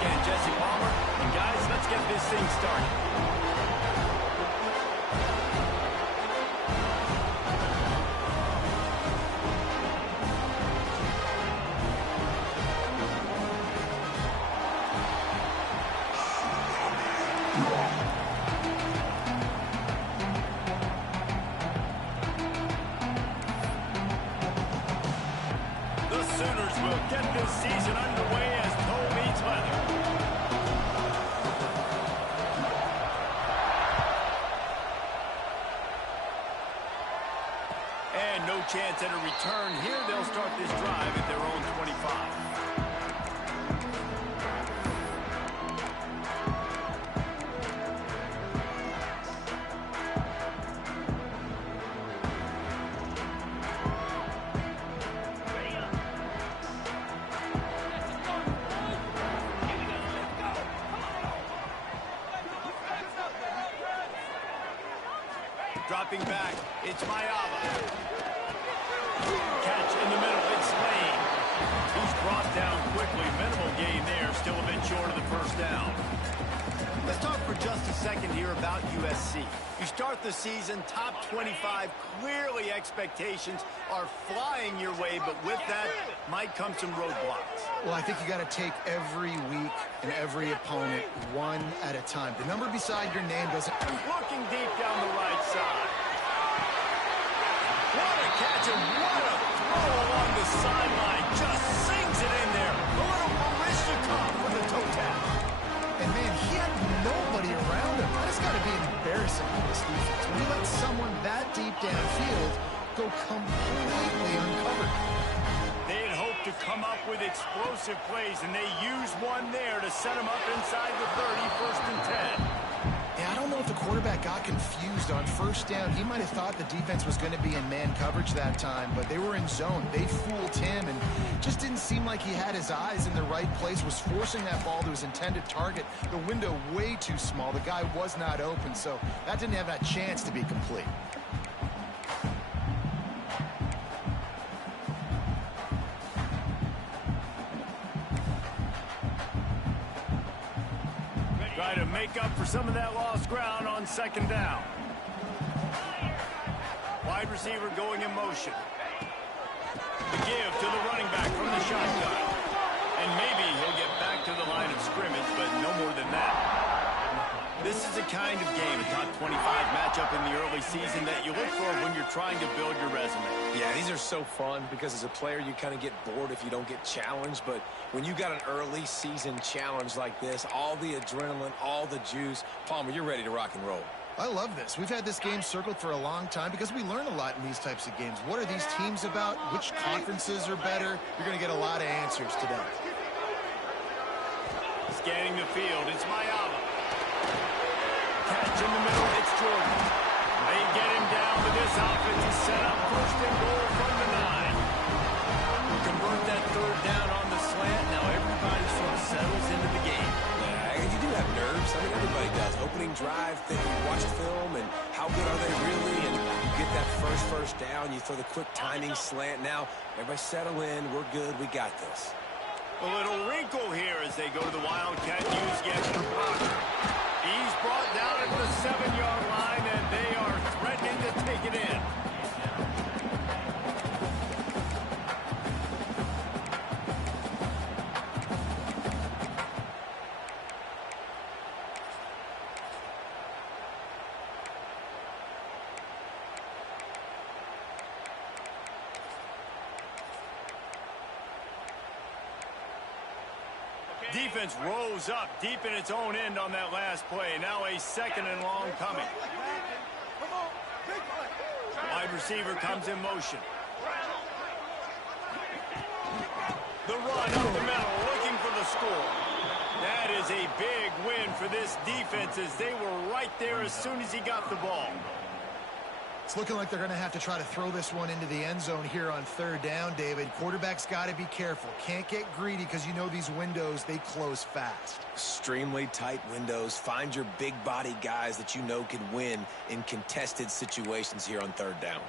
again, Jesse Palmer. And guys, let's get this thing started. Sooners will get this season underway as toe meets leather. And no chance at a return here. They'll start this drive at their own 25. Dropping back, it's Mayava. Catch in the middle, it's Lane. He's brought down quickly. Minimal gain there, still a bit short of the first down. Let's talk for just a second here about USC. You start the season top 25. Clearly expectations are flying your way, but with that might come some roadblocks. Well, I think you got to take every week and every opponent one at a time. The number beside your name doesn't... Looking deep down the right side. What a catch and what a throw along the sideline. Just sings it in there. A little Barishnikov with the toe tap. And man, he had nobody around him. That has got to be embarrassing for this defense. When you let someone that deep downfield go completely uncovered. They had hoped to come up with explosive plays, and they used one there to set them up inside the 30, first and 10. Yeah, I don't know if the quarterback got confused on first down. He might have thought the defense was going to be in man coverage that time, but they were in zone. They fooled him, and just didn't seem like he had his eyes in the right place, was forcing that ball to his intended target. The window way too small. The guy was not open, so that didn't have that chance to be complete. Try to make up for some of that lost ground on second down. Wide receiver going in motion. The give to the running back from the shotgun. And maybe he'll get back to the line of scrimmage, but no more than that. This is the kind of game, a top 25 matchup in the early season that you look for when you're trying to build your resume. Yeah, these are so fun because as a player, you kind of get bored if you don't get challenged. But when you got an early season challenge like this, all the adrenaline, all the juice, Palmer, you're ready to rock and roll. I love this. We've had this game circled for a long time because we learn a lot in these types of games. What are these teams about? Which conferences are better? You're going to get a lot of answers today. Scanning the field, it's Mayava. Catch in the middle, it's Jordan. They get him down to this offense to set up first and goal from the 9. Convert that third down on the slant. Now everybody sort of settles into the game. Yeah, you do have nerves. I mean, everybody does. Opening drive, then you watch film, and how good are they really? And you get that first down, you throw the quick timing slant. Now, everybody settle in. We're good. We got this. A little wrinkle here as they go to the Wildcat and use the extra blocker. He's brought down at the 7-yard line, and they are threatening to take it in. Defense rose up deep in its own end on that last play. Now a second and long coming. Wide receiver comes in motion. The run up the middle, looking for the score. That is a big win for this defense as they were right there as soon as he got the ball. It's looking like they're going to have to try to throw this one into the end zone here on third down, David. Quarterback's got to be careful. Can't get greedy because you know these windows, they close fast. Extremely tight windows. Find your big body guys that you know can win in contested situations here on third down.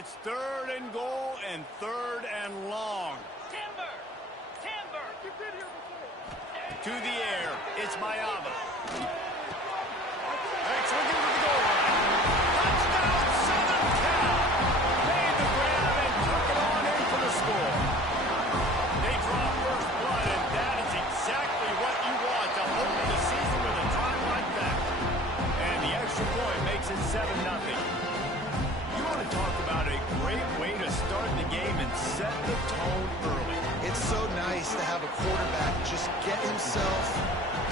It's 3rd and goal and 3rd and long. Timber! Timber! You've been here before. To the air. It's Mayava. Makes looking for the goal line. Touchdown, Southern Cal. Made the grab and took it on in for the score. They draw first blood, and that is exactly what you want to open the season with a drive like that. And the extra point makes it 7-0. You want to talk about a great way to start the game and set the tone early. It's so nice to have a quarterback just get himself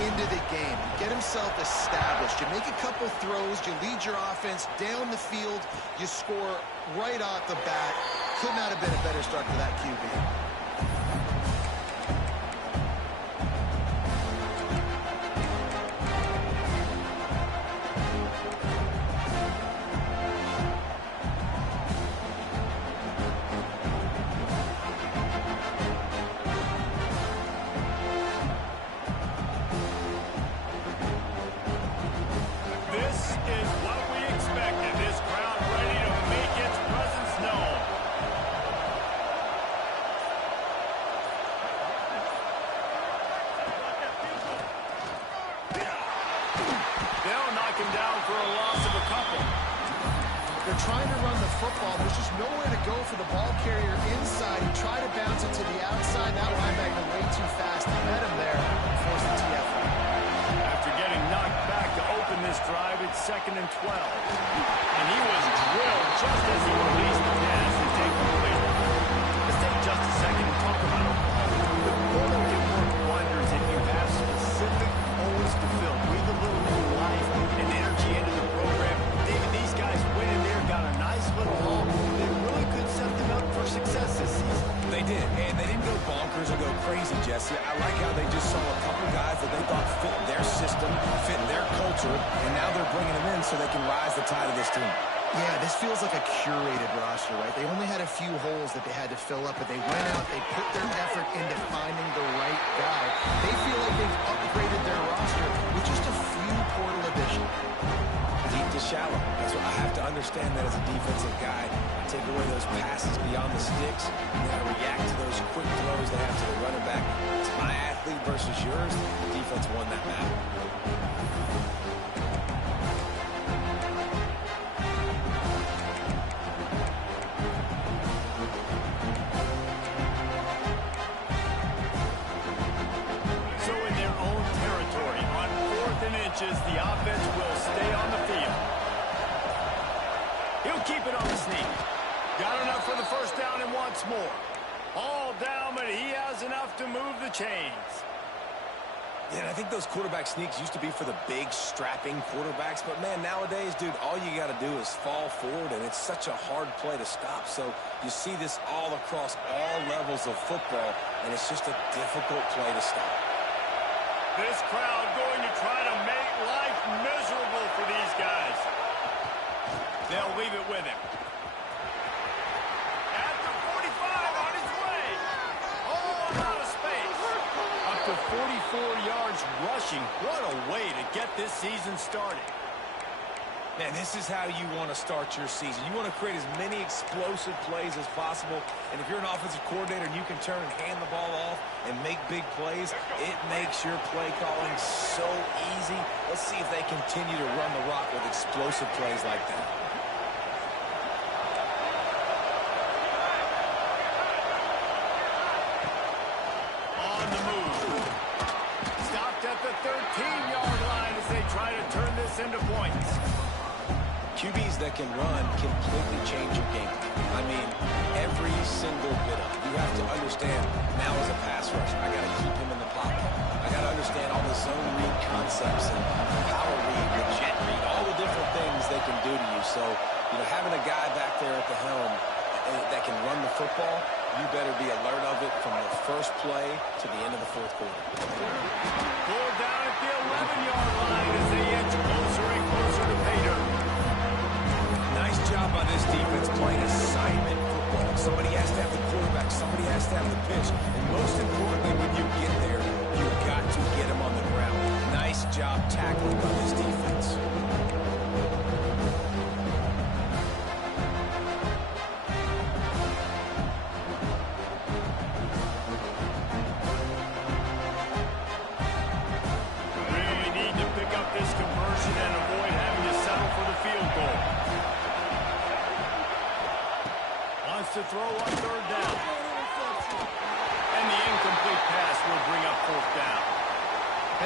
into the game, get himself established. You make a couple throws, you lead your offense down the field, you score right off the bat. Could not have been a better start for that QB. They're trying to run the football. There's just nowhere to go for the ball carrier inside. He tried to bounce it to the outside. That linebacker way too fast. He met him there and forced the TFL. After getting knocked back to open this drive, it's 2nd and 12. And he was drilled just as he released the pass to take the lead. Let's take just a second and talk about Oklahoma. The portal can work wonders if you have specific holes to fill. Breathe a little more life and energy into the program. David, these guys went in there, got a nice little haul. They really could set them up for success this season. They did, and they didn't go bonkers or go crazy, Jesse. I like how they just saw a couple guys that they thought fit their system, fit their culture, and now they're bringing them in so they can rise the tide of this team. Yeah, this feels like a curated roster, right? They only had a few holes that they had to fill up, but they went out, they put their effort into finding the right guy. They feel like they've upgraded their roster with just a few portal additions. Deep to shallow. That's what I have to understand that as a defensive guy. Take away those passes beyond the sticks, and then react to those quick throws they have to the running back. It's my athlete versus yours. The defense won that battle. So in their own territory, on 4th and inches, the offense will stay on the field. He'll keep it on the sneak. Got enough for the first down and wants more. All down, but he has enough to move the chains. Yeah, and I think those quarterback sneaks used to be for the big, strapping quarterbacks. But, man, nowadays, dude, all you got to do is fall forward, and it's such a hard play to stop. So you see this all across all levels of football, and it's just a difficult play to stop. This crowd going to try to make life miserable for these guys. They'll leave it with him. At the 45, on his way. Oh, out of space. Up to 44 yards rushing. What a way to get this season started. Man, this is how you want to start your season. You want to create as many explosive plays as possible. And if you're an offensive coordinator and you can turn and hand the ball off and make big plays, it makes your play calling so easy. Let's see if they continue to run the rock with explosive plays like that. On the move. Stopped at the 13-yard line as they try to turn this into points. QBs that can run completely change your game. I mean, every single bit of it. You have to understand, now as a pass rusher, I got to keep him in the pocket. I got to understand all the zone read concepts and power read, the jet read, all the different things they can do to you. So, having a guy back there at the helm that can run the football, you better be alert of it from the first play to the end of the fourth quarter. Pulled down at the 11-yard line as they inch closer and closer to pay dirt. Nice job by this defense playing assignment football. Somebody has to have the quarterback. Somebody has to have the pitch. And most importantly, when you get there, you've got to get him on the ground. Nice job tackling by this defense.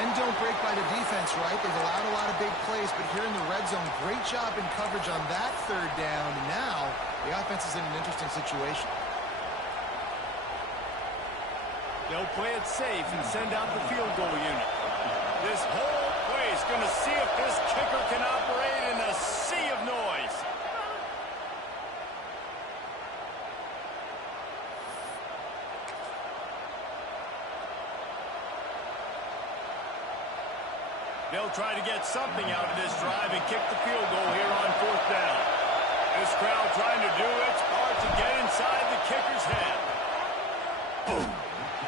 Bend don't break by the defense, right? They've allowed a lot of big plays, but here in the red zone, great job in coverage on that third down. And now the offense is in an interesting situation. They'll play it safe and send out the field goal unit. This whole place is going to see if this kicker can operate in a sea of noise. They'll try to get something out of this drive and kick the field goal here on fourth down. This crowd trying to do its part to get inside the kicker's head. Boom.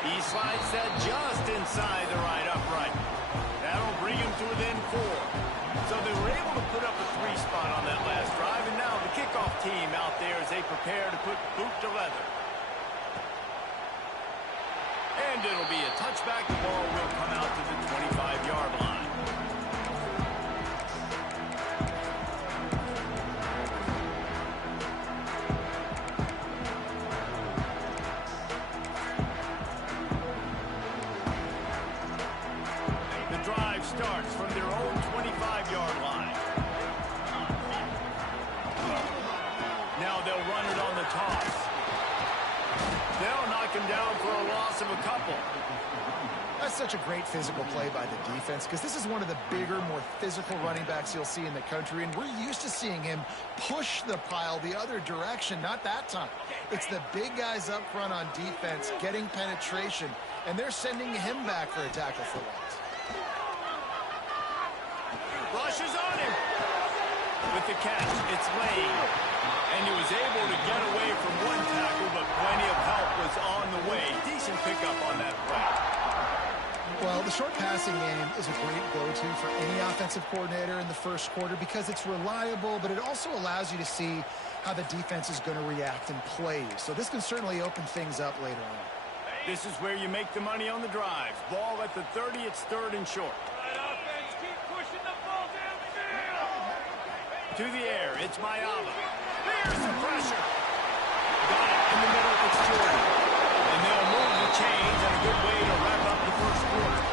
He slides that just inside the right upright. That'll bring him to within 4. So they were able to put up a 3 spot on that last drive, and now the kickoff team out there as they prepare to put boot to leather. And it'll be a touchback. The ball will come out to the 25-yard line. Starts from their own 25-yard line. Now they'll run it on the toss. They'll knock him down for a loss of a couple. That's such a great physical play by the defense because this is one of the bigger, more physical running backs you'll see in the country, and we're used to seeing him push the pile the other direction. Not that time. It's the big guys up front on defense getting penetration, and they're sending him back for a tackle for loss. Rushes on him. With the catch, it's Lane. And he was able to get away from one tackle, but plenty of help was on the way. Decent pickup on that play. Well, the short passing game is a great go-to for any offensive coordinator in the first quarter because it's reliable, but it also allows you to see how the defense is going to react and play. So this can certainly open things up later on. This is where you make the money on the drive. Ball at the 30, it's third and short. To the air, it's Mayava. There's the pressure. Got it in the middle, it's Jordan. And they'll move the chains, and a good way to wrap up the first quarter.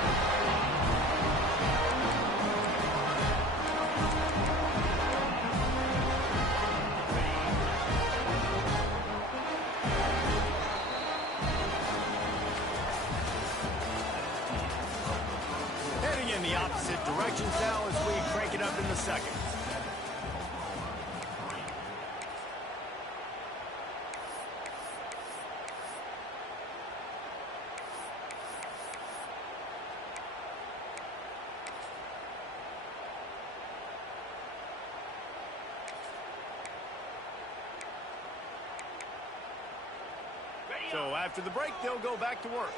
Heading in the opposite directions now as we crank it up in the second. So after the break, they'll go back to work.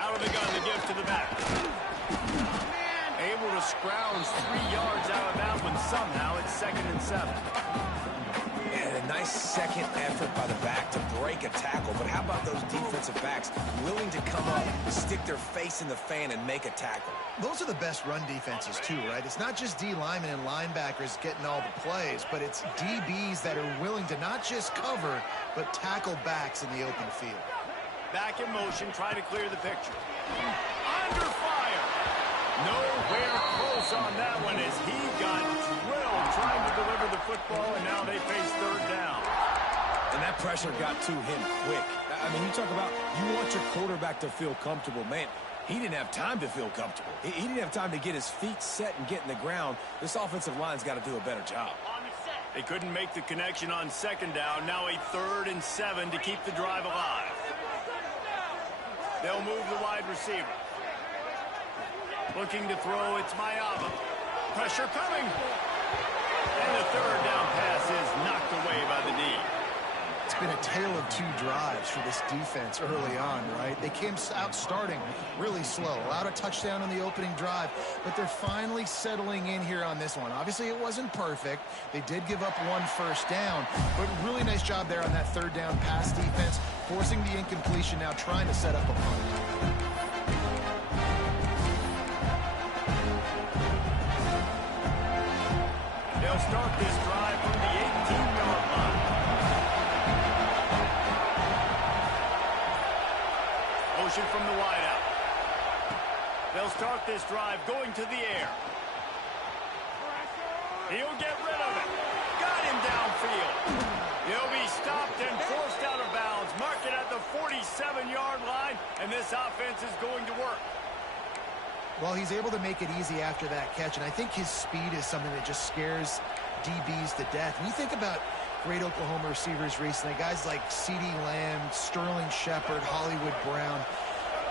Out of the gun, the give to the back. Able to scrounge 3 yards out of that one somehow. It's 2nd and 7. And a nice second effort by the back to break a tackle. But how about those defensive backs willing to come up, stick their face in the fan, and make a tackle? Those are the best run defenses, too, right? It's not just D linemen and linebackers getting all the plays, but it's DBs that are willing to not just cover, but tackle backs in the open field. Back in motion, try to clear the picture. Under fire. Nowhere close on that one as he got drilled trying to deliver the football, and now they face third down. And that pressure got to him quick. I mean, you talk about you want your quarterback to feel comfortable. Man, he didn't have time to feel comfortable. He didn't have time to get his feet set and get in the ground. This offensive line's got to do a better job. They couldn't make the connection on second down. Now a 3rd and 7 to keep the drive alive. They'll move the wide receiver. Looking to throw, it's Mayava. Pressure coming. And the 3rd down pass is knocked away by the D. It's been a tale of 2 drives for this defense early on, right? They came out starting really slow, allowed a touchdown on the opening drive, but they're finally settling in here on this one. Obviously, it wasn't perfect. They did give up 1 first down, but really nice job there on that 3rd down pass defense, forcing the incompletion, now trying to set up a punt. They'll start this drive from the 18-yard line. Motion from the wideout. They'll start this drive going to the air. He'll get rid of it. Got him downfield. He'll be stopped and forced out of bounds. Mark it at the 47-yard line, and this offense is going to work. Well, he's able to make it easy after that catch, and I think his speed is something that just scares DBs to death. When you think about great Oklahoma receivers recently, guys like CeeDee Lamb, Sterling Shepard, Hollywood Brown,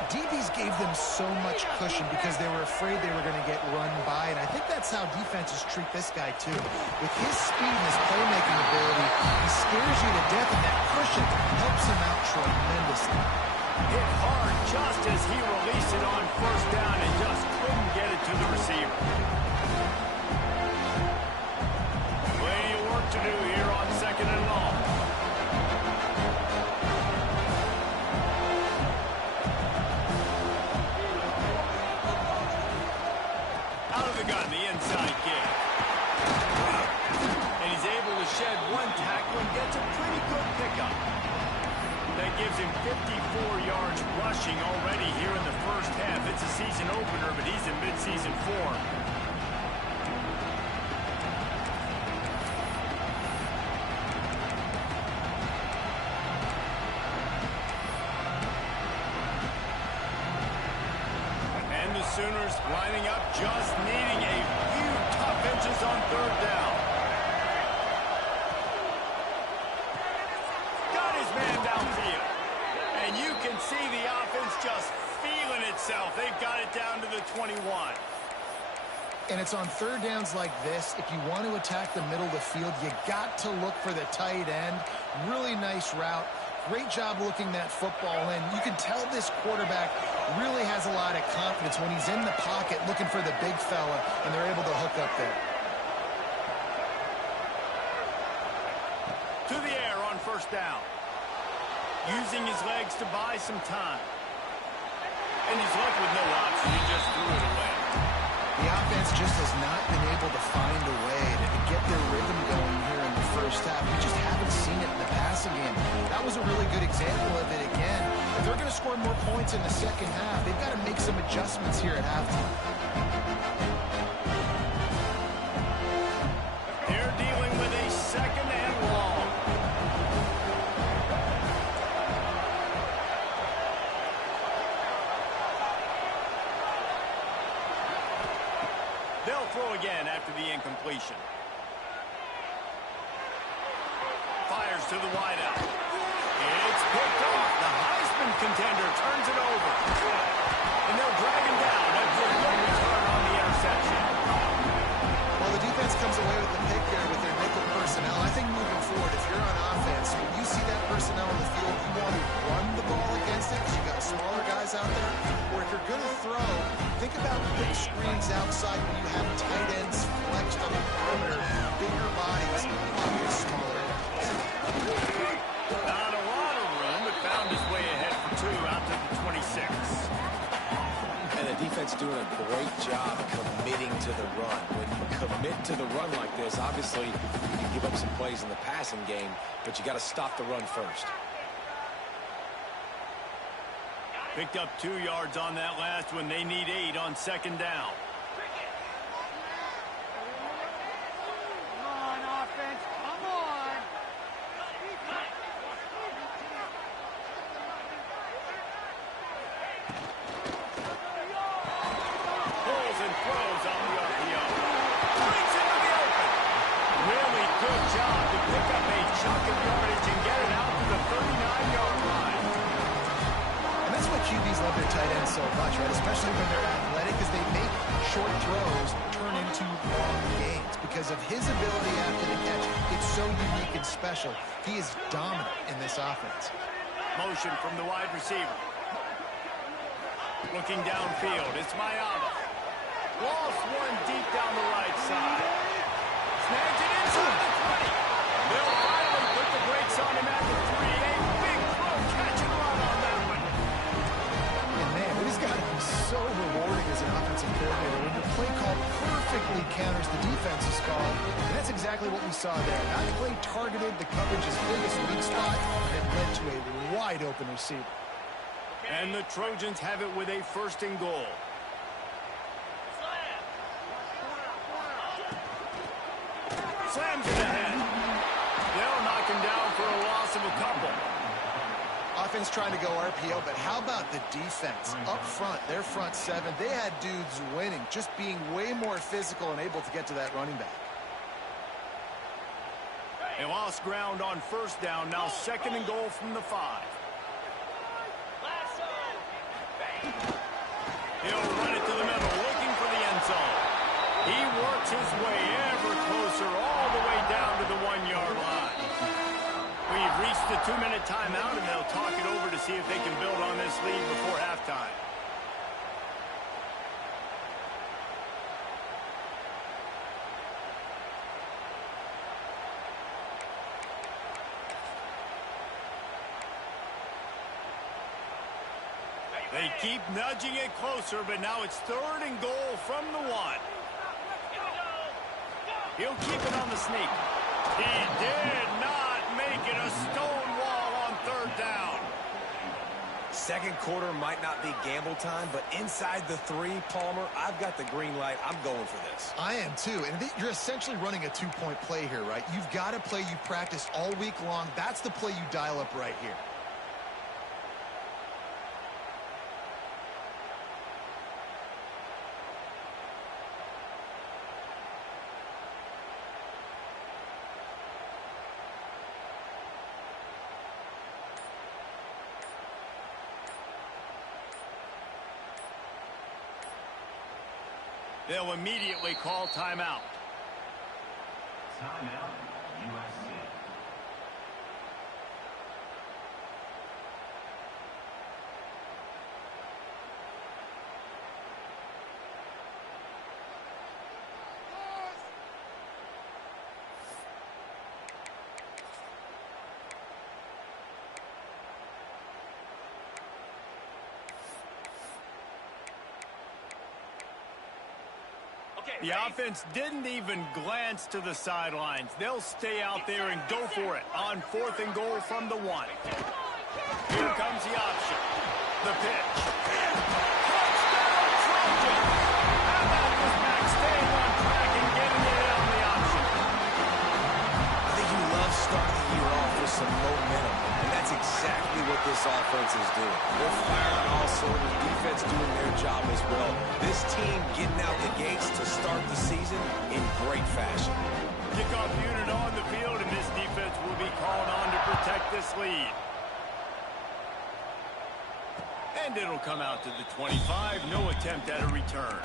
DBs gave them so much cushion because they were afraid they were going to get run by, and I think that's how defenses treat this guy too. With his speed and his playmaking ability, he scares you to death, and that cushion helps him out tremendously. Hit hard just as he released it on first down and just couldn't get it to the receiver. Plenty of work to do here on second and long. Out of the gun, the inside kick. And he's able to shed one tackle and gets a pretty good pickup. That gives him 54 yards rushing already here in the first half. It's a season opener, but he's in midseason form. And the Sooners lining up, just needing a few tough inches on third down. Man downfield. And you can see the offense just feeling itself. They've got it down to the 21. And it's on third downs like this. If you want to attack the middle of the field, you got to look for the tight end. Really nice route. Great job looking that football in. You can tell this quarterback really has a lot of confidence when he's in the pocket looking for the big fella, and they're able to hook up there. To the air on first down. Using his legs to buy some time. And he's left with no option. He just threw it away. The offense just has not been able to find a way to get their rhythm going here in the first half. We just haven't seen it in the passing game. That was a really good example of it again. If they're going to score more points in the second half, they've got to make some adjustments here at halftime. They're dealing with a second and long. They'll throw again after the incompletion. Fires to the wideout. It's picked off. The Heisman contender turns it over. And they'll drag him down after a good return on the interception. Well, the defense comes away with the pick there with their nickel personnel. I think moving forward, if you're on offense, when you see that personnel in the field, you want to run the ball against it because you've got smaller guys out there. Or if you're going to throw, think about quick screens outside when you have tight ends flexed on the perimeter, bigger bodies, pockets smaller. Not a lot of room, but found his way ahead for two out to the 26. And the defense doing a great job committing to the run. When you commit to the run like this, obviously you can give up some plays in the passing game, but you got to stop the run first. Picked up 2 yards on that last one. They need 8 on second down. Come on, offense. Come on. Pulls and throws off the RPO. Brings into the open. Really good job to pick up a chunk of yardage and get it out to the 39-yard line. That's why QBs love their tight ends so much, right? Especially when they're athletic, because they make short throws turn into long gains. Because of his ability after the catch, it's so unique and special. He is dominant in this offense. Motion from the wide receiver. Looking downfield, it's Mayava. Lost one deep down the right side. Snags it inside the 20. They'll finally put the brakes on him at the 3. A big throw, catch and run on that one. And man, it has got to be so rewarding as an offensive coordinator when your play call perfectly counters the defense's call. And that's exactly what we saw there. That play targeted the coverage's biggest weak spot, and it led to a wide-open receiver. And the Trojans have it with a 1st and goal. Slams it ahead. They'll knock him down for a loss of a couple. Offense trying to go RPO, but how about the defense? Up front, their front 7, they had dudes winning, just being way more physical and able to get to that running back. They lost ground on 1st down, now 2nd and goal from the 5. He'll run it to the middle, looking for the end zone. He works his way ever closer, all the way down to the 1-yard line. We've reached the 2-minute timeout, and they'll talk it over to see if they can build on this lead before halftime. They keep nudging it closer, but now it's 3rd and goal from the 1. He'll keep it on the sneak. He did not make it a stone wall on 3rd down. 2nd quarter might not be gamble time, but inside the 3, Palmer, I've got the green light. I'm going for this. I am too, and you're essentially running a 2-point play here, right? You've got a play you practice all week long. That's the play you dial up right here. They'll immediately call timeout. Timeout, USC. The offense didn't even glance to the sidelines. They'll stay out there and go for it on 4th and goal from the 1. Here comes the option. The pitch. Touchdown, Trojans! How about this back staying on track and getting it on the option? I think you love starting the year off with some momentum, and that's exactly what this offense is doing. They're firing on all cylinders, defense doing their job as well. This team getting out the gates to start the season in great fashion. Kickoff unit on the field, and this defense will be called on to protect this lead. And it'll come out to the 25. No attempt at a return.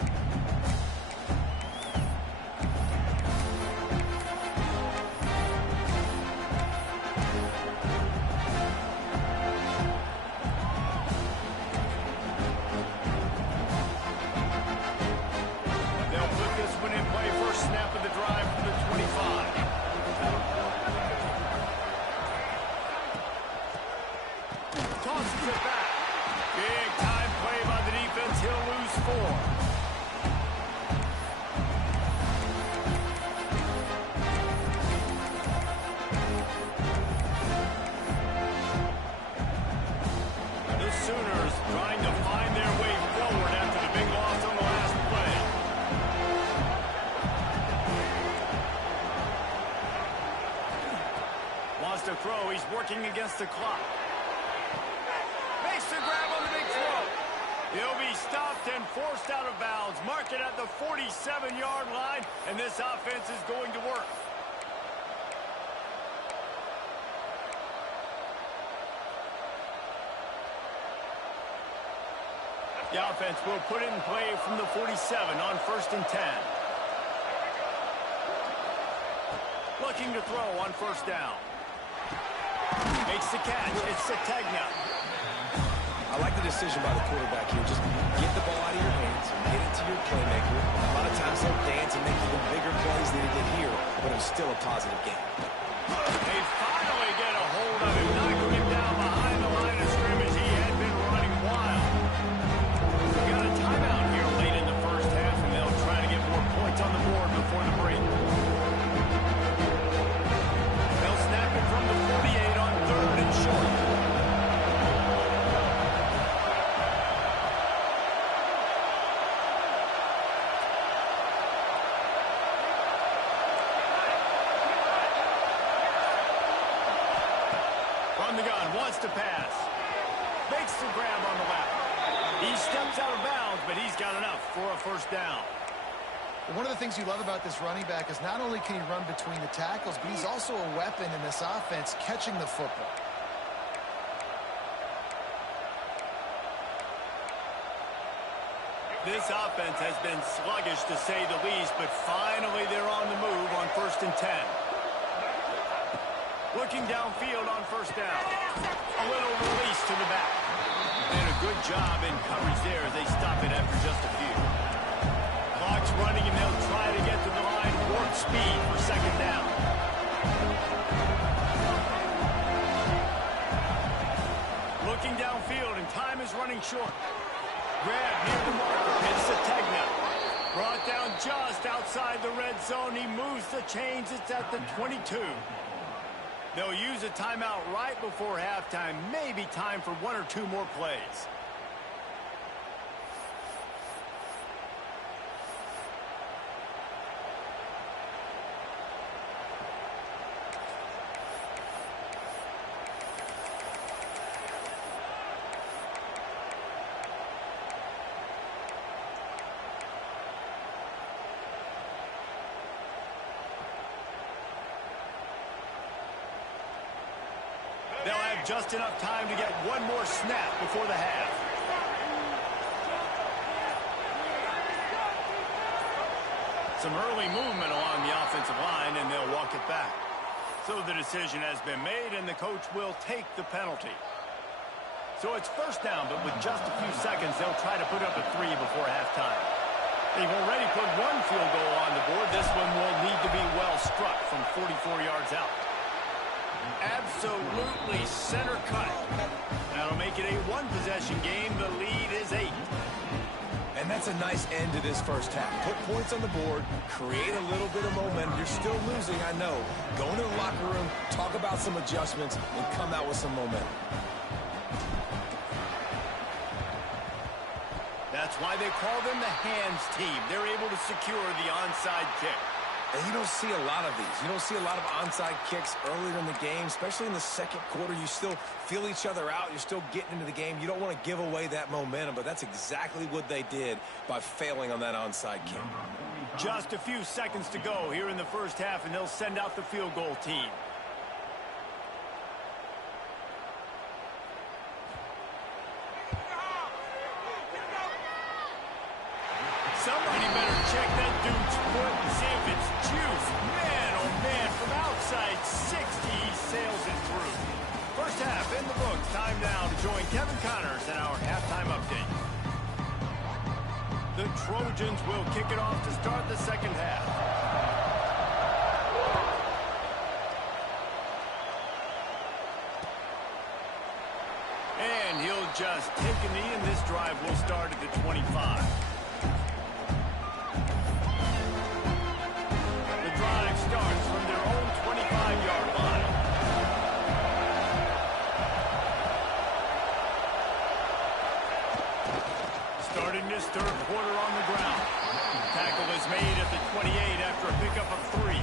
To throw, he's working against the clock. Makes the grab on the big throw. He'll be stopped and forced out of bounds. Mark it at the 47-yard line, and this offense is going to work. The offense will put it in play from the 47 on 1st and 10. Looking to throw on 1st down. Makes the catch. It's Sategna. I like the decision by the quarterback here. Just get the ball out of your hands, get it to your playmaker. A lot of times he'll dance and make even bigger plays than he did here, but it was still a positive game. They finally get a hold of him, knocking him down behind the line of scrimmage. He had been running wild. We got a timeout here late in the 1st half, and they'll try to get more points on the board before the break. wants to pass. Makes the grab on the left. He steps out of bounds, but he's got enough for a first down. One of the things you love about this running back is not only can he run between the tackles, but he's also a weapon in this offense catching the football. This offense has been sluggish to say the least, but finally they're on the move on 1st and 10. Looking downfield on first down. A little release to the back. And a good job in coverage there as they stop it after just a few. Clock's running and they'll try to get to the line warp speed for 2nd down. Looking downfield and time is running short. Grab near the marker. It's Sategna. Brought down just outside the red zone. He moves the chains. It's at the 22. They'll use a timeout right before halftime. Maybe time for 1 or 2 more plays. They'll have just enough time to get one more snap before the half. Some early movement along the offensive line, and they'll walk it back. So the decision has been made, and the coach will take the penalty. So it's first down, but with just a few seconds, they'll try to put up a 3 before halftime. They've already put 1 field goal on the board. This one will need to be well struck from 44 yards out. Absolutely center cut. That'll make it a 1-possession game. The lead is 8. And that's a nice end to this first half. Put points on the board, create a little bit of momentum. You're still losing, I know. Go into the locker room, talk about some adjustments, and come out with some momentum. That's why they call them the hands team. They're able to secure the onside kick. And you don't see a lot of these. You don't see a lot of onside kicks earlier in the game, especially in the second quarter. You still feel each other out. You're still getting into the game. You don't want to give away that momentum, but that's exactly what they did by failing on that onside kick. Just a few seconds to go here in the first half, and they'll send out the field goal team. Somebody better check that dude's foot and see if it's juice. Man, oh man, from outside 60, he sails it through. First half in the books. Time now to join Kevin Connors in our halftime update. The Trojans will kick it off to start the second half. And he'll just take a knee, and this drive will start at the 25. Starts from their own 25-yard line. Starting this third quarter on the ground. Tackle is made at the 28 after a pickup of 3.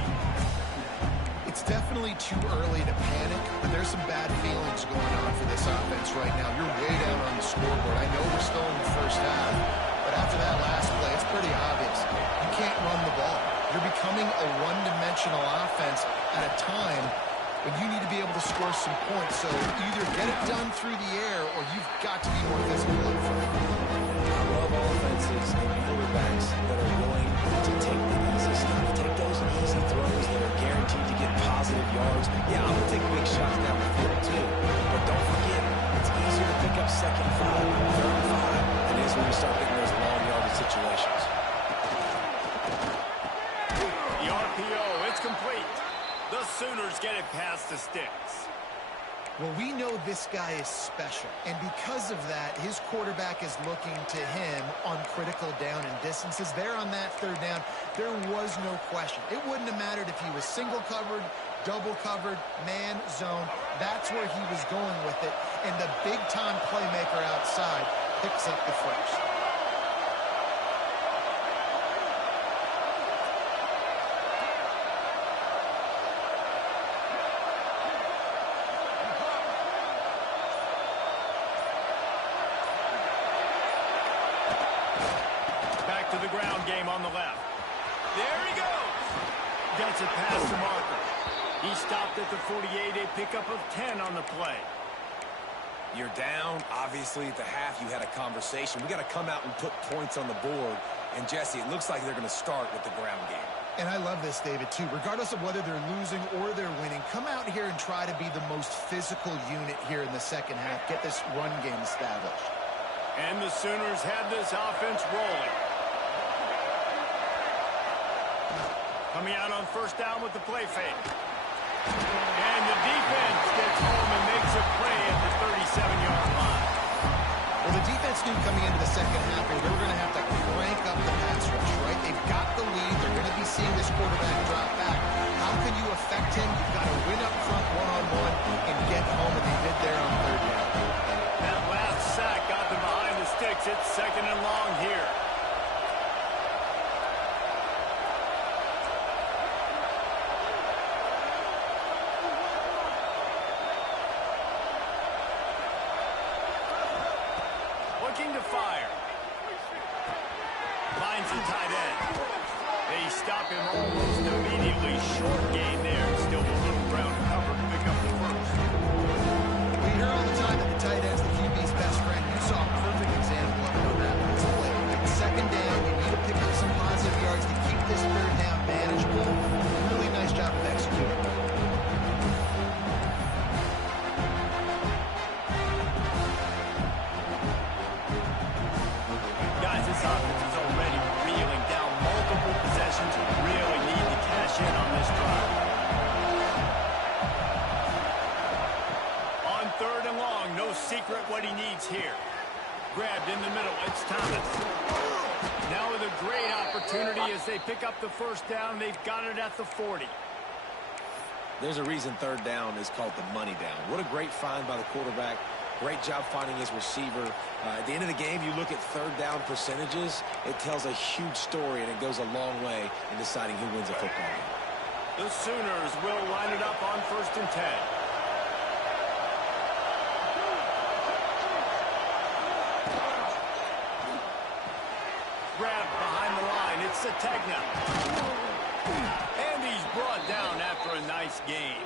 It's definitely too early to panic, but there's some bad feelings going on for this offense right now. You're way down on the scoreboard. I know we're still in the first half, but after that last play, it's pretty obvious. You can't run the ball. You're becoming a one-dimensional offense at a time when you need to be able to score some points. So either get it done through the air or you've got to be more physical up front. I love offenses and quarterbacks that are willing to take the easy stuff, take those easy throws that are guaranteed to get positive yards. Yeah, I'm going to take big shots down the field too. But don't forget, it's easier to pick up 2nd and 5, 3rd and 5 than it is when you start getting those long yardage situations. The RPO, it's complete. The Sooners get it past the sticks. Well, we know this guy is special, and because of that, his quarterback is looking to him on critical down and distances. There on that 3rd down, there was no question. It wouldn't have mattered if he was single covered, double covered, man, zone. That's where he was going with it, and the big-time playmaker outside picks up the first. game on the left. There he goes. Gets it past the marker. He stopped at the 48, a pickup of 10 on the play. You're down. Obviously, at the half, you had a conversation. We got to come out and put points on the board. And, Jesse, it looks like they're going to start with the ground game. And I love this, David, too. Regardless of whether they're losing or they're winning, come out here and try to be the most physical unit here in the second half. Get this run game established. And the Sooners have this offense rolling. Coming out on first down with the play fake. And the defense gets home and makes a play at the 37-yard line. Well, the defense knew coming into the second half here they were going to have to crank up the pass rush, right? They've got the lead. They're going to be seeing this quarterback drop back. How can you affect him? You've got to win up front one-on-one and get home, and they did there on third down. That last sack got them behind the sticks. It's second and long here. Looking to fire. Finds the tight end. They stop him almost immediately. Short gain there. Still a little ground to cover to pick up the first. We hear all the time that the tight end's the QB's best friend. You saw a perfect example of it on that play. It's second down. You need to pick up some positive yards to keep this third down manageable. Really nice job of executing. Guys, this offense is already reeling down multiple possessions. Really need to cash in on this drive. On third and long, no secret what he needs here. Grabbed in the middle, it's Thomas. Now with a great opportunity as they pick up the first down. They've got it at the 40. There's a reason third down is called the money down. What a great find by the quarterback. Great job finding his receiver. At the end of the game, you look at third down percentages. It tells a huge story, and it goes a long way in deciding who wins a football game. The Sooners will line it up on first and 10. Grabbed behind the line. It's Sategna. And he's brought down after a nice gain.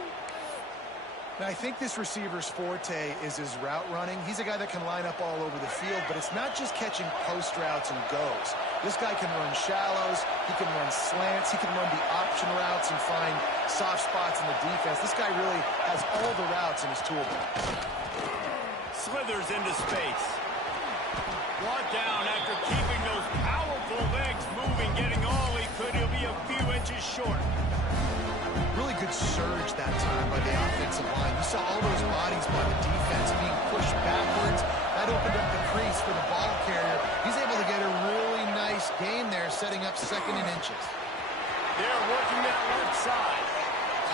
Now, I think this receiver's forte is his route running. He's a guy that can line up all over the field, but it's not just catching post routes and goes. This guy can run shallows, he can run slants, he can run the option routes and find soft spots in the defense. This guy really has all the routes in his toolbox. Slithers into space. Brought down after keeping those powerful legs moving, getting all he could. He'll be a few inches short. Really good surge that time by the offensive line. You saw all those bodies by the defense being pushed backwards. That opened up the crease for the ball carrier. He's able to get a really nice gain there, setting up second and inches. They're working that left side.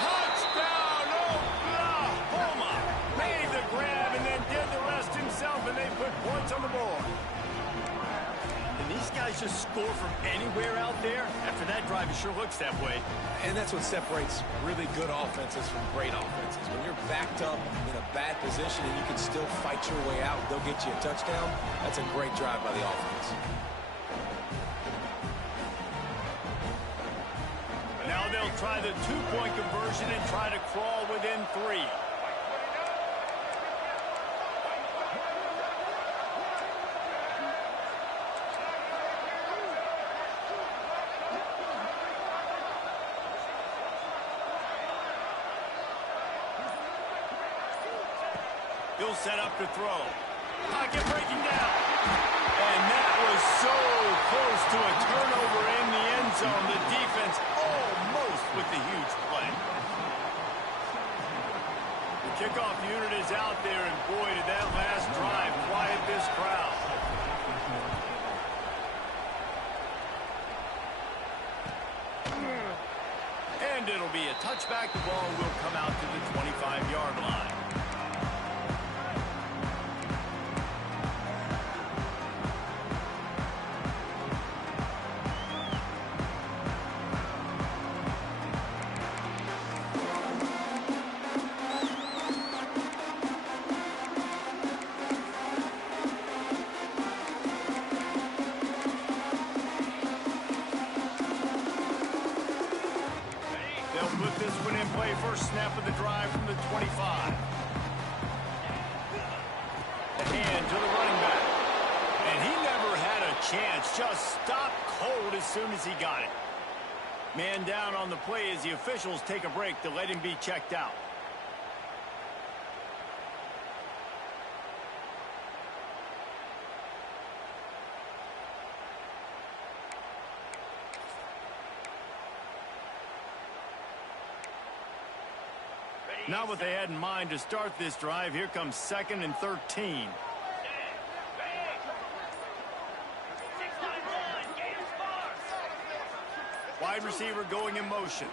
Touchdown, Oklahoma! Made the grab and then did the rest himself, and they put points on the board. And these guys just score from anywhere out there. After that drive, it sure looks that way. And that's what separates really good offenses from great offenses. When you're backed up in a bad position and you can still fight your way out and they'll get you a touchdown, that's a great drive by the offense. Now they'll try the two-point conversion and try to crawl within 3. He'll set up to throw. Pocket breaking down. And that was so close to a turnover in the end zone. The defense almost with the huge play. The kickoff unit is out there, and boy, did that last drive quiet this crowd. And it'll be a touchback. The ball will come out to the 25-yard line. play, first snap of the drive from the 25. The hand to the running back. And he never had a chance. Just stopped cold as soon as he got it. Man down on the play as the officials take a break to let him be checked out. Not what they had in mind to start this drive. Here comes 2nd and 13. Wide receiver going in motion.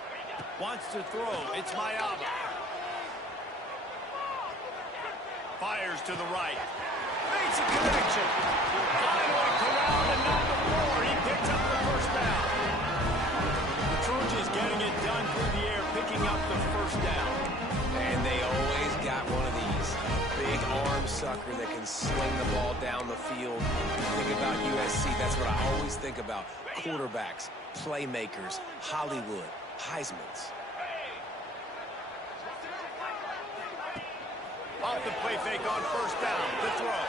Wants to throw. It's Mayaba. Fires to the right. Makes a connection. Finally corralled and not before. He picks up the first down. The Trojans getting it done through the air, picking up the first down. And they always got one of these. A big arm sucker that can sling the ball down the field. Think about USC. That's what I always think about. Quarterbacks, playmakers, Hollywood, Heismans. Off the play fake on first down. The throw.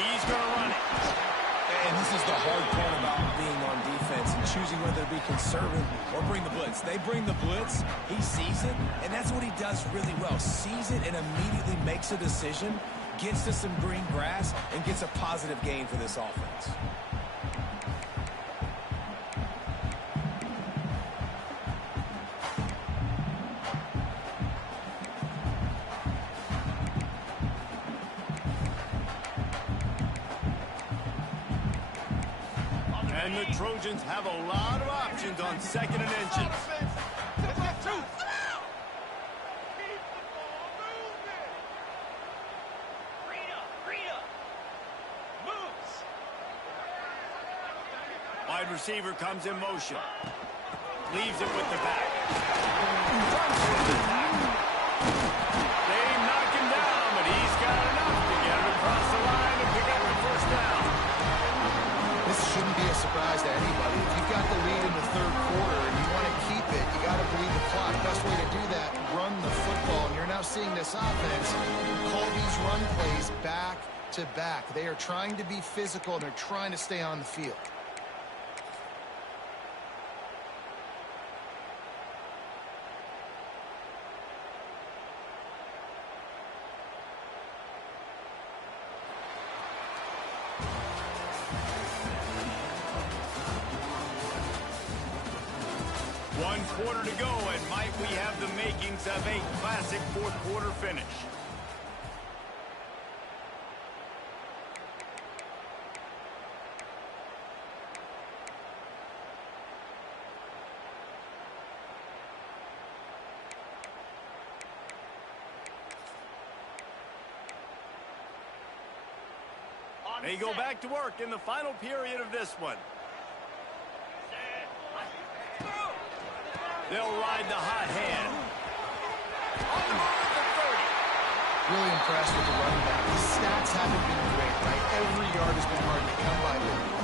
He's going to run it. And this is the hard part about being on defense and choosing whether to be conservative or bring the blitz. They bring the blitz, he sees it, and that's what he does really well. Sees it and immediately makes a decision, gets to some green grass, and gets a positive gain for this offense. And the Trojans have a lot of options on 2nd and inches. Wide receiver comes in motion. Leaves it with the back. They knock him down, but he's got enough to get him across the line and pick up the first down. This shouldn't be a surprise to anybody. If you've got the lead in the 3rd quarter and you want to keep it, you got to bleed the clock. Best way to do that, run the football. And you're now seeing this offense call these run plays back to back. They are trying to be physical, and they're trying to stay on the field. One quarter to go, and might we have the makings of a classic 4th quarter finish. They go back to work in the final period of this one. They'll ride the hot hand. On the move at the 30. Really impressed with the running back. The stats haven't been great, right? Every yard has been hard to come by.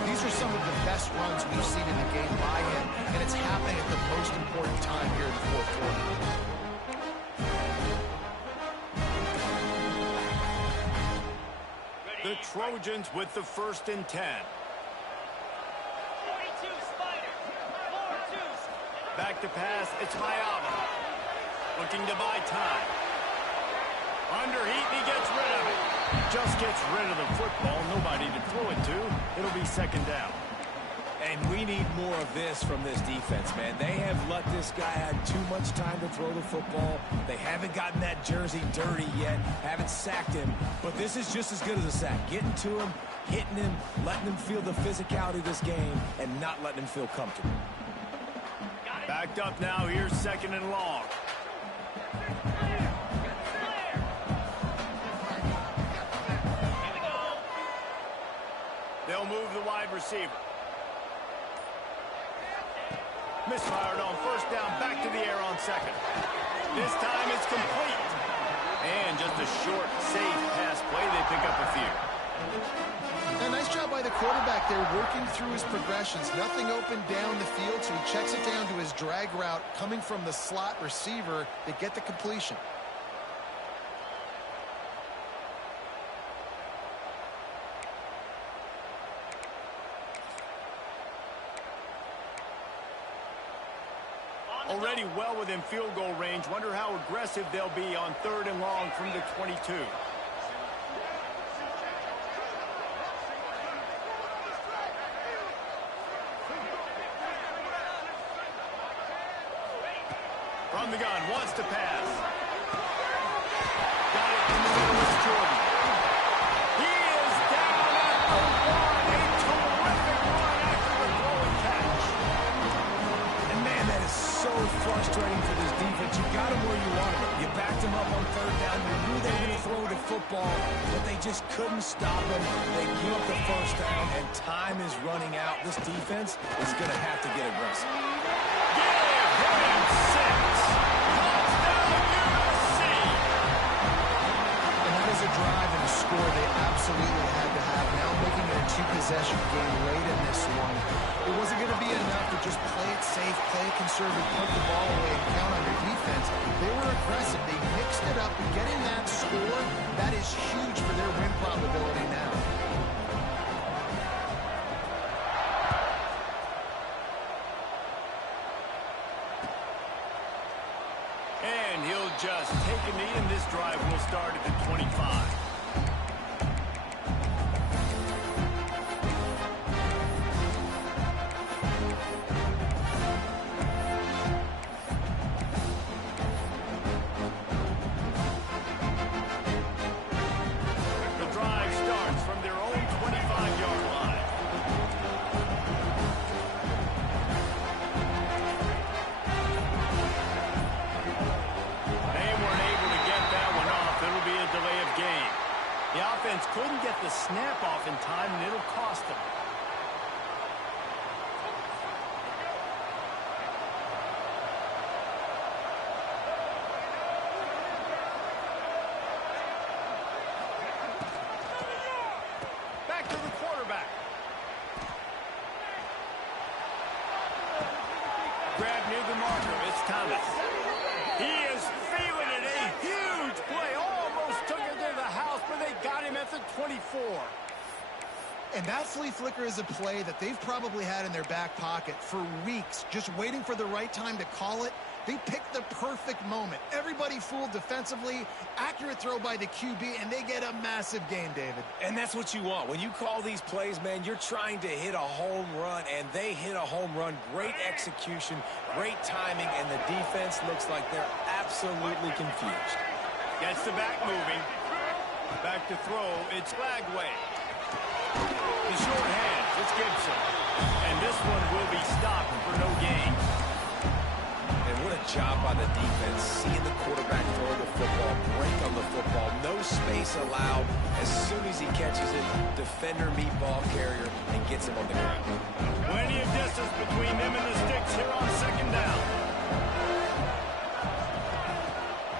These are some of the best runs we've seen in the game by him, and it's happening at the most important time here in the 4th quarter. The Trojans with the 1st and 10. Back to pass, it's Mayaba. Looking to buy time. Under heat, and he gets rid of it. Just gets rid of the football. Nobody to throw it to. It'll be 2nd down. And we need more of this from this defense, man. They have let this guy have too much time to throw the football. They haven't gotten that jersey dirty yet, haven't sacked him. But this is just as good as a sack. Getting to him, hitting him, letting him feel the physicality of this game, and not letting him feel comfortable. Backed up now. Here's 2nd and long. They'll move the wide receiver. Misfired on first down. Back to the air on 2nd. This time it's complete. And just a short, safe pass play. They pick up a few. A nice job by the quarterback there, working through his progressions. Nothing open down the field, so he checks it down to his drag route coming from the slot receiver to get the completion. Already well within field goal range. Wonder how aggressive they'll be on 3rd and long from the 22. From the gun, wants to pass. Got it in the middle of Jordan. He is down at the 1. A terrific run after the throw and catch. And man, that is so frustrating for this defense. You got him where you wanted him. You backed him up on 3rd down. You knew they were going to throw the football, but they just couldn't stop him. They give up the 1st down, and time is running out. This defense is going to have to get aggressive. Give him 6. Touchdown, USC. And that is a drive and a score they absolutely had to have. Now making it a 2-possession game late in this one. It wasn't going to be enough to just play it safe, play it conservative, put the ball away, and count on your defense. They were aggressive. They mixed it up. Getting that score, that is huge for their win probability now. And he'll just take a knee, and this drive will start at the 25. Couldn't get the snap off in time, and it'll cost them. Back to the quarterback. Grab near the marker. It's Thomas. He is feeling it. A huge play. Almost took it to the house, but they got him at the 24. And that flea flicker is a play that they've probably had in their back pocket for weeks, just waiting for the right time to call it. They picked the perfect moment. Everybody fooled defensively, accurate throw by the QB, and they get a massive game, David. And that's what you want. When you call these plays, man, you're trying to hit a home run, and they hit a home run. Great execution, great timing, and the defense looks like they're absolutely confused. Gets the back moving. Back to throw. It's Flagway. The short hands. It's Gibson. And this one will be stopped for no gain. And what a job by the defense. Seeing the quarterback throw the football, break on the football, no space allowed. As soon as he catches it, defender meet ball carrier and gets him on the ground. Plenty of distance between them and the sticks here on 2nd down.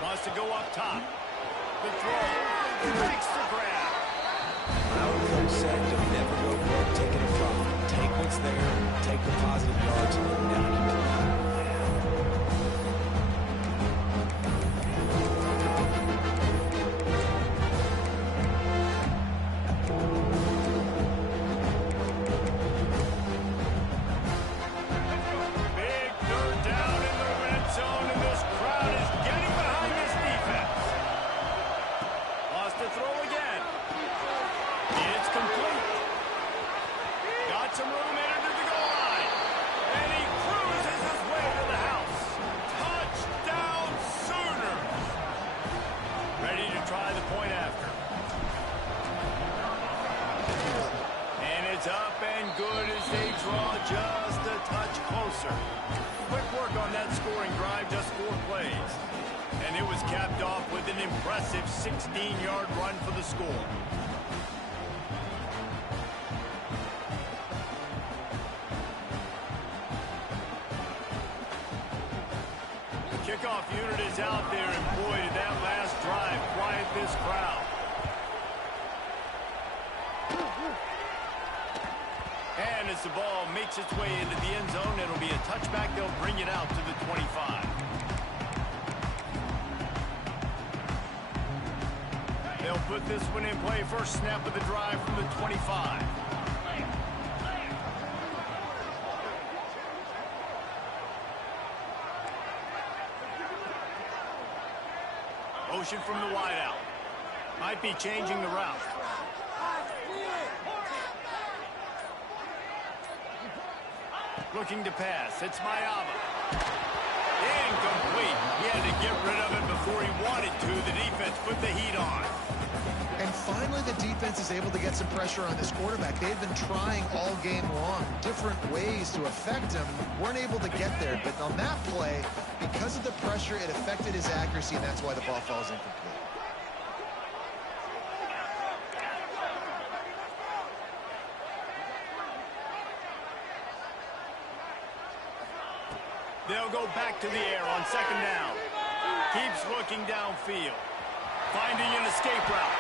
Wants to go up top. The throw. Makes the grab. I would have said to never go broke taking a profit. Take what's there, take the positive yards, and never get to that. Big 3rd down in the red zone, and this crowd is getting behind this defense. Wants to throw again. It's complete. Got some room into the goal line. And he cruises his way to the house. Touchdown Sooners. Ready to try the point after. And it's up and good as they draw just a touch closer. Quick work on that scoring drive, just 4 plays. And it was capped off with an impressive 16-yard run for the score. Kickoff unit is out there, and boy, did that last drive quiet this crowd. as the ball makes its way into the end zone. It'll be a touchback. They'll bring it out to the 25. They'll put this one in play. First snap of the drive from the 25. Motion from the wideout. Might be changing the route. Looking to pass. It's Mayava. Incomplete. He had to get rid of it before he wanted to. The defense put the heat on. And finally, the defense is able to get some pressure on this quarterback. They've been trying all game long, different ways to affect him. Weren't able to get there. But on that play, because of the pressure, it affected his accuracy, and that's why the ball falls incomplete. They'll go back to the air on second down. Keeps looking downfield. Finding an escape route.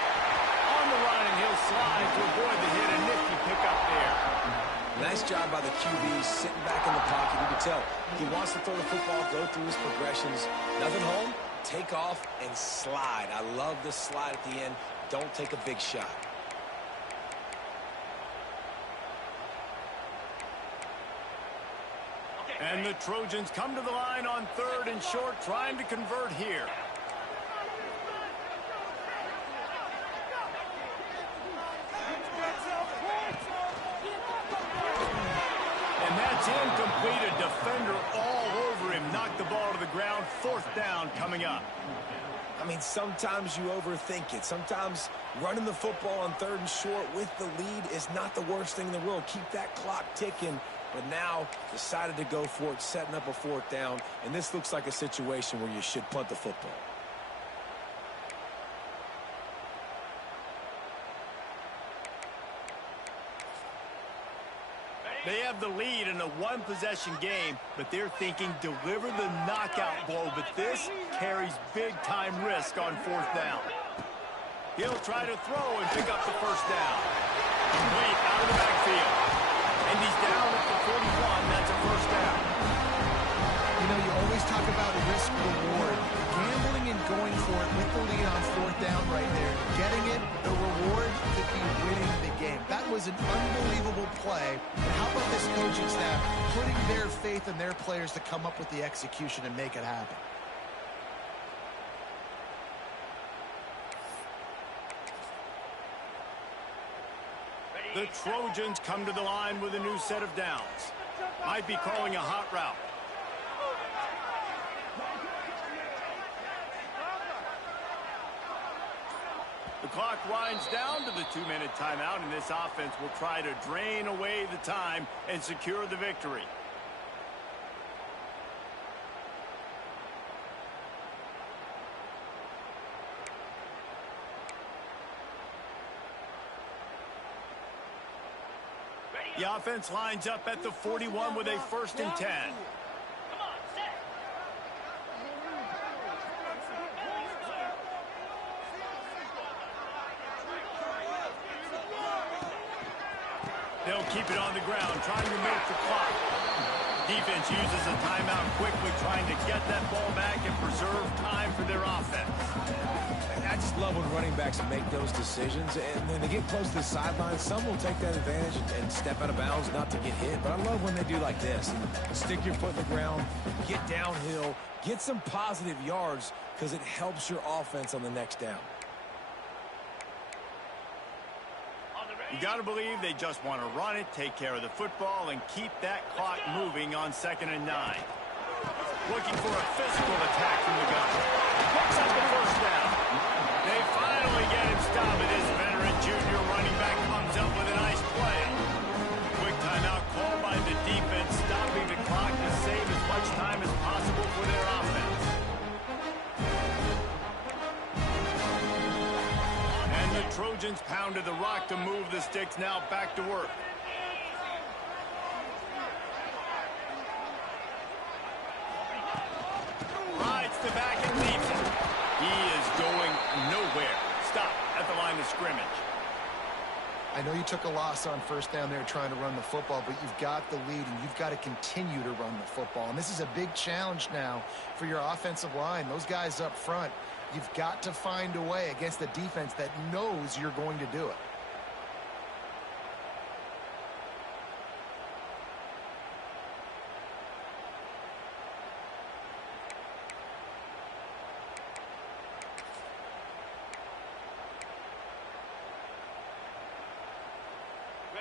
On the run, and he'll slide to avoid the hit. A nifty pickup there. Nice job by the QB, sitting back in the pocket. You can tell he wants to throw the football, go through his progressions. Nothing home, take off, and slide. I love this slide at the end. Don't take a big shot. And the Trojans come to the line on third and short, trying to convert here. And that's incomplete. A defender all over him. Knocked the ball to the ground. Fourth down coming up. I mean, sometimes you overthink it. Sometimes running the football on third and short with the lead is not the worst thing in the world. Keep that clock ticking. But now decided to go for it, setting up a fourth down. And this looks like a situation where you should punt the football. They have the lead in a one-possession game, but they're thinking deliver the knockout blow. But this carries big-time risk on fourth down. He'll try to throw and pick up the first down. Complete out of the backfield. And he's down at the 41. That's a first down. You know, you always talk about risk-reward. Gambling and going for it with the lead on fourth down right there. Getting it, the reward could be winning the game. That was an unbelievable play. And how about this coaching staff putting their faith in their players to come up with the execution and make it happen? The Trojans come to the line with a new set of downs. Might be calling a hot route. The clock winds down to the 2-minute timeout, and this offense will try to drain away the time and secure the victory. The offense lines up at the 41 with a 1st and 10. They'll keep it on the ground, trying to milk the clock. Defense uses a timeout quickly, trying to get that ball back and preserve time for their offense. I just love when running backs make those decisions, and when they get close to the sideline, some will take that advantage and step out of bounds not to get hit. But I love when they do like this. Stick your foot in the ground, get downhill, get some positive yards, because it helps your offense on the next down. You got to believe they just want to run it, take care of the football, and keep that clock moving on 2nd and 9. Looking for a physical attack from the gun. Picks up the first down. They finally get him stopped. This veteran junior running back comes up with a nice play. Quick timeout called by the defense, stopping the clock to save as much time as possible for their offense. And the Trojans pounded the rock to move the sticks, now back to work. Rides the back and leaves it. He is going nowhere. Stop at the line of scrimmage. I know you took a loss on first down there trying to run the football, but you've got the lead, and you've got to continue to run the football. And this is a big challenge now for your offensive line. Those guys up front, you've got to find a way against a defense that knows you're going to do it.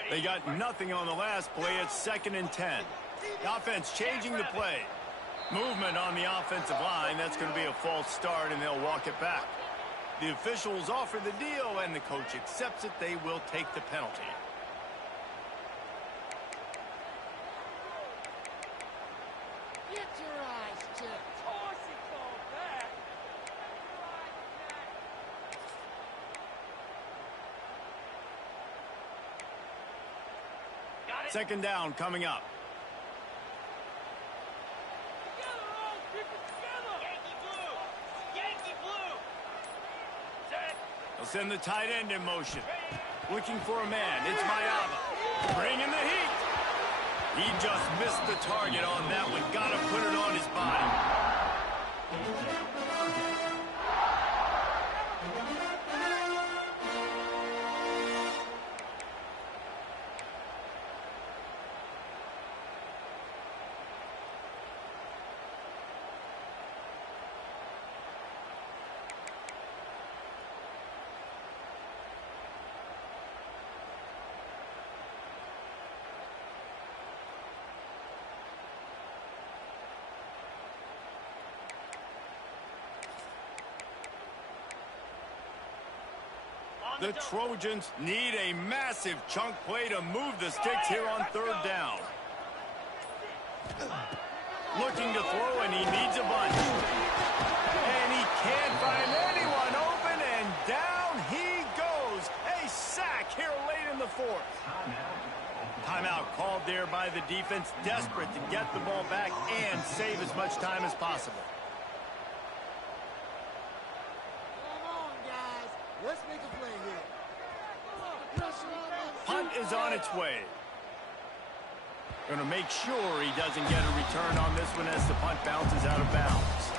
They got nothing on the last play. It's 2nd and 10. The offense changing the play. Movement on the offensive line. That's going to be a false start, and they'll walk it back. The officials offer the deal, and the coach accepts it. They will take the penalty. Get your eyes checked. Of course he called that. Got it. 2nd down coming up. Together, all people together. Yankee blue. Yankee blue. Set. They'll send the tight end in motion. Looking for a man. It's Mayava. Bringing the heat. He just missed the target on that one. Got to put it on his body. The Trojans need a massive chunk play to move the sticks here on 3rd down. Looking to throw, and he needs a bunch. And he can't find anyone open, and down he goes. A sack here late in the 4th. Timeout called there by the defense, desperate to get the ball back and save as much time as possible. Let's make a play here. Punt is on its way. Going to make sure he doesn't get a return on this one as the punt bounces out of bounds.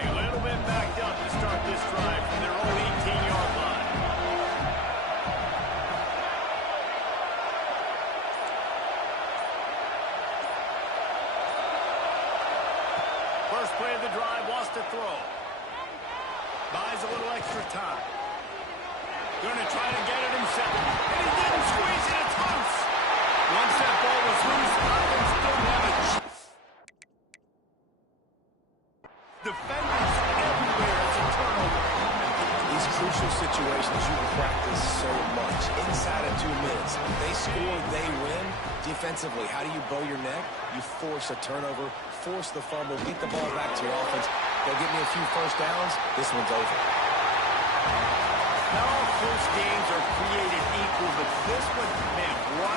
A little bit backed up to start this drive from their own 18-yard line. First play of the drive, wants to throw. Buys a little extra time. Going to try to get it himself. And he didn't squeeze it. It's loose. Once that ball was loose, Hopkins didn't have a chance. Defenders everywhere. It's a turnover. These crucial situations you practice so much. Inside of 2 minutes. If they score, they win. Defensively, how do you bow your neck? You force a turnover, force the fumble, get the ball back to your offense. They'll get me a few first downs. This one's over. Not all close games are created equal, but this one, man, what